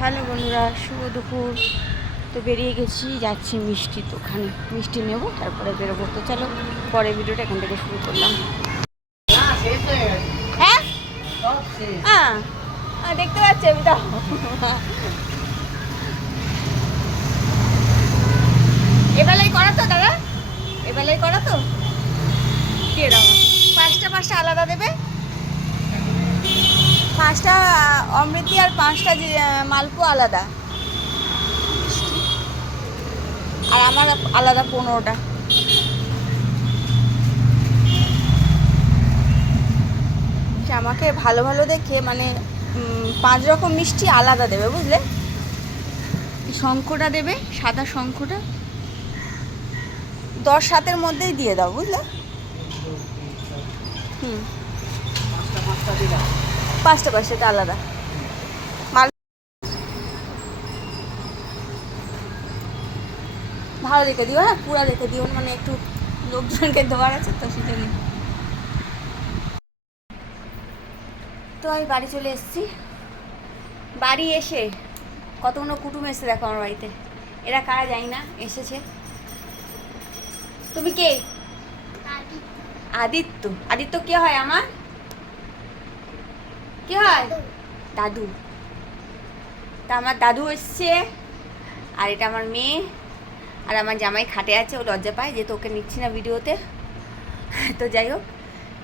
Hello বন্ধুরা, শুভ দুপুর। তো বেরিয়ে গেছি, যাচ্ছি মিষ্টি দোকানে, মিষ্টি নেব, তারপরে বেরোবো। তো চলো পরে ভিডিওটা এখান থেকে শুরু করলাম। হ্যাঁ হ্যাঁ দেখতে পাচ্ছি আমি তো। এবেলাই করা তো দাদা, এবেলাই করা তো দিয়ে দাও। পাঁচটা আলাদা দেবে, 5টা অমৃতি আর 5টা মালপোয়া আলাদা, আর আমার আলাদা 15টা। সে আমাকে ভালো ভালো দেখে মানে 5 রকম মিষ্টি আলাদা দেবে, বুঝলে? শঙ্খটা দেবে, সাদা শঙ্খটা 10-7-এর মধ্যেই দিয়ে দাও, বুঝলে? হুম, 5টা আলাদা মাল। ভালো রেখে দিও, হ্যাঁ পুরা রেখে দিও, মানে একটু লোকজনকে দেওয়ার আছে তো সেজন্য। তো আমি বাড়ি চলে এসেছি। বাড়ি এসে কতগুলো কুটুম এসেছে দেখো আমার বাড়িতে। এরা কারা জানি না, এসেছে। তুমি কে? আদিত্য। আদিত্য কে হয় আমার? কে হয়? দাদু। তা আমার দাদু এসছে, আর এটা আমার মেয়ে, আর আমার জামাই খাটে আছে, ও লজ্জা পায় যেহেতু ওকে নিচ্ছি না ভিডিওতে। তো যাই হোক,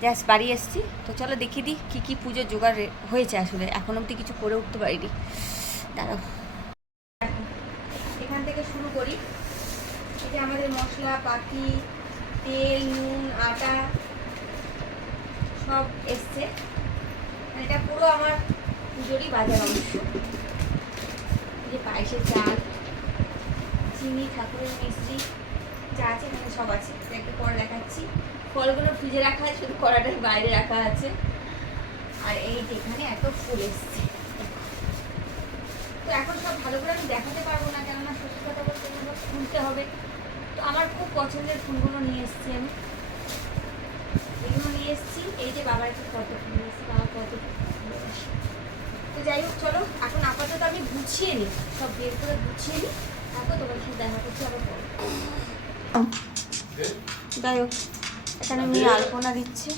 জাস্ট বাড়ি এসেছি। তো চলো দেখিয়ে দিই কী কী পুজোর জোগাড় হয়েছে। আসলে এখন অবধি কিছু করে উঠতে পারিনি, দাঁড়াও। এখান থেকে শুরু করি। এই যে আমাদের মশলা পাতি, তেল, নুন, আটা সব এসছে। এটা পুরো আমার পুজোরই বাজার অংশ। এই যে পায়েসের চাল, চিনি, ঠাকুরের মিষ্টি যা আছে এখানে সব আছে, একটু পরে দেখাচ্ছি। ফলগুলো ফ্রিজে রাখা আছে, শুধু কড়াটা বাইরে রাখা আছে। আর এই যে এখানে এত ফুল এসছে। তো এখন সব ভালো করে আমি দেখাতে পারবো না, কেননা সত্যি কথা বলতে এগুলো খুলতে হবে। তো আমার খুব পছন্দের ফুলগুলো নিয়ে এসছি আমি, এগুলো নিয়ে এসছি। এই যে বাবার একটু কত ফুল এসছে, বাবা কত ফুল আসে। তো যাই হোক চলো, এখন আপাতত আমি গুছিয়ে নিই, সব বের করে গুছিয়ে নিই, তারপর তোমার সাথে দেখা করছি আবার পরে। যাই হোক, এখানে মেয়ে আলপনা দিচ্ছে।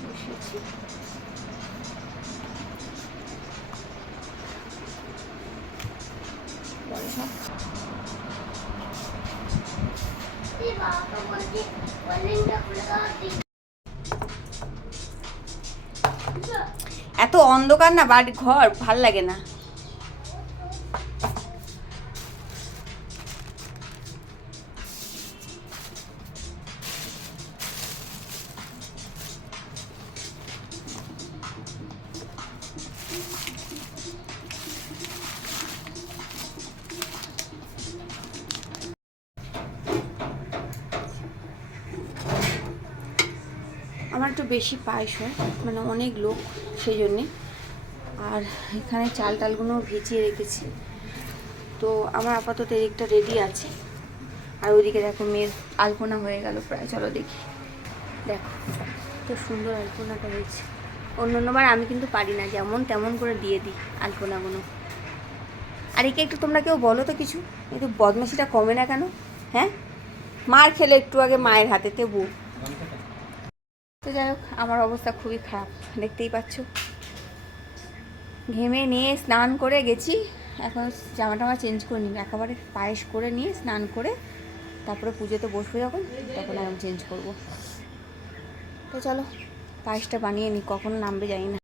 বসেছি। এত অন্ধকার না বাড়ি ঘর, ভাল লাগে না। আমার একটু বেশি পায়েস হয়, মানে অনেক লোক, সেই জন্যে। আর এখানে চাল টালগুলো ভিজিয়ে রেখেছি। তো আমার আপাতত এদিকটা রেডি আছে। আর ওইদিকে দেখো মেয়ের আলপনা হয়ে গেল প্রায়। চলো দেখি, দেখো তো সুন্দর আলপনাটা হয়েছে। অন্যবার আমি কিন্তু পারি না, যেমন তেমন করে দিয়ে দিই আলপনাগুলো। আর একে একটু তোমরা কেউ বলো তো কিছু, একটু বদমাশিটা কমে না কেন? হ্যাঁ, মার খেলে একটু আগে মায়ের হাতে তেবু। তো যাই হোক, আমার অবস্থা খুবই খারাপ, দেখতেই পাচ্ছ। ঘেমে নিয়ে স্নান করে গেছি, এখন জামা টামা চেঞ্জ করে নিই, একেবারে পায়েস করে নিয়ে স্নান করে তারপরে পুজোতে বসবো যখন, তখন আমি চেঞ্জ করব। তো চলো পায়েসটা বানিয়ে নিই, কখন নামবে জানি না।